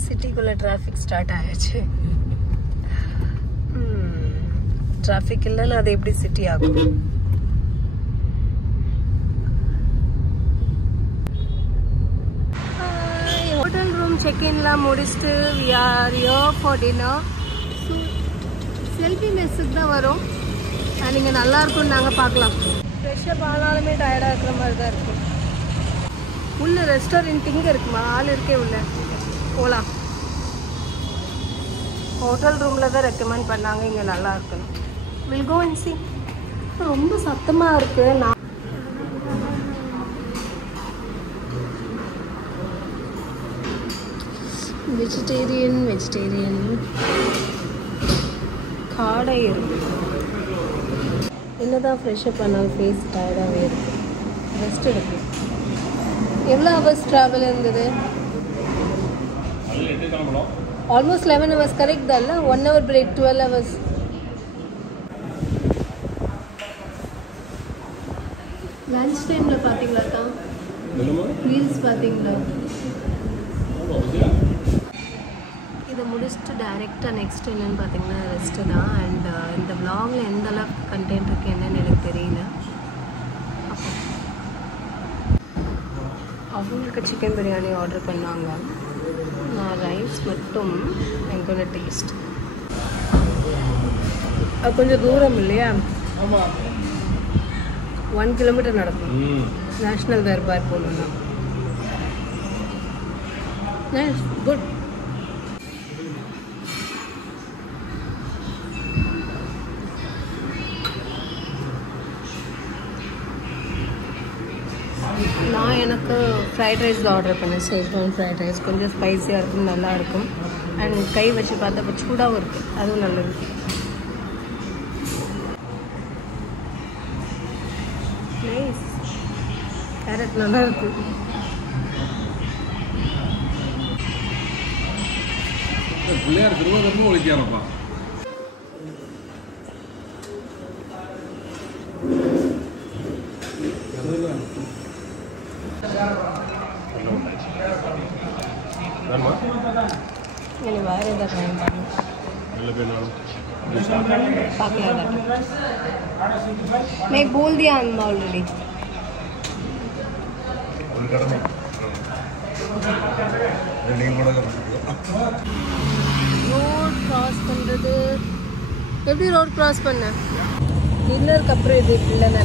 சிட்டிக்குள்ள traffic start ஆயிடுச்சு. Traffic இல்லைன்னா அது எப்படி சிட்டி ஆகும்? ஹோட்டல் ரூம் செக்இன்லாம் முடிச்சுட்டு we are here for dinner. Selfie மெஸ்ஸுக்கு தான் வரும். நீங்கள் நல்லா இருக்கும்னு நாங்கள் பார்க்கலாம். ஃப்ரெஷ்ஷப் ஆனாலுமே டயர்டாக இருக்கிற மாதிரி தான் இருக்கும். உள்ள ரெஸ்டாரண்ட் இங்கே இருக்குமா? ஆள் இருக்கே உள்ள. போகலாம். ஹோட்டல் ரூமில் தான் ரெக்கமெண்ட் பண்ணாங்க, இங்கே நல்லா இருக்குன்னு. Will go and see. ரொம்ப சத்தமாக இருக்குது. நான் வெஜிடேரியன் காடை இருக்கு. என்னதான் ஃப்ரெஷ்ஷப் பண்ணாலும் ஃபேஸ் டயர்டாகவே இருக்குது. ரெஸ்ட் எடுக்கு. எவ்வளோ ஹவர்ஸ் ட்ராவல் இருந்தது? ஆல்மோஸ்ட் 11 hours கரெக்ட் தான் இல்லை? 1 hour பிரேக், 12 hours. லன்ச் டைமில் பார்த்தீங்களா தான் மீல்ஸ் பார்த்தீங்களா? இதை முடிச்சுட்டு டைரெக்டாக நெக்ஸ்ட் என்னென்னு பார்த்தீங்கன்னா ரெஸ்ட்டு தான். அண்ட் இந்த வ்ளாகில் எந்த அளவுக்கு கண்டென்ட் இருக்குது என்னன்னு எனக்கு தெரியல. அவங்களுக்கு சிக்கன் பிரியாணி ஆர்டர் பண்ணாங்க. நான் ரைஸ் மட்டும் எங்களோட டேஸ்ட். அது கொஞ்சம் தூரம் இல்லையா? 1 kilometer நடக்கும். நேஷ்னல் தர்பார் போகணுன்னா. Nice, good. நான் எனக்கு ஃப்ரைட் ரைஸ் ஆர்டர் பண்ணேன். ஷேஸ்வான் ஃப்ரைட் ரைஸ் கொஞ்சம் ஸ்பைஸியாக இருக்கும், நல்லாயிருக்கும். அண்ட் கை வச்சு பார்த்தப்போ சூடாகவும் இருக்குது, அதுவும் நல்லது. நைஸ். கேரட் நல்லா இருக்கு. பிள்ளையார் திருவாரூர் ஒழிக்காரப்பா. வேறு ஏதாவது मैं बोल दिया ऑलरेडी. ரோட் கிராஸ் பண்ணுறது எப்படி? ரோட் கிராஸ் பண்ண டின்னருக்கு அப்புறம் இது இல்லைன்னா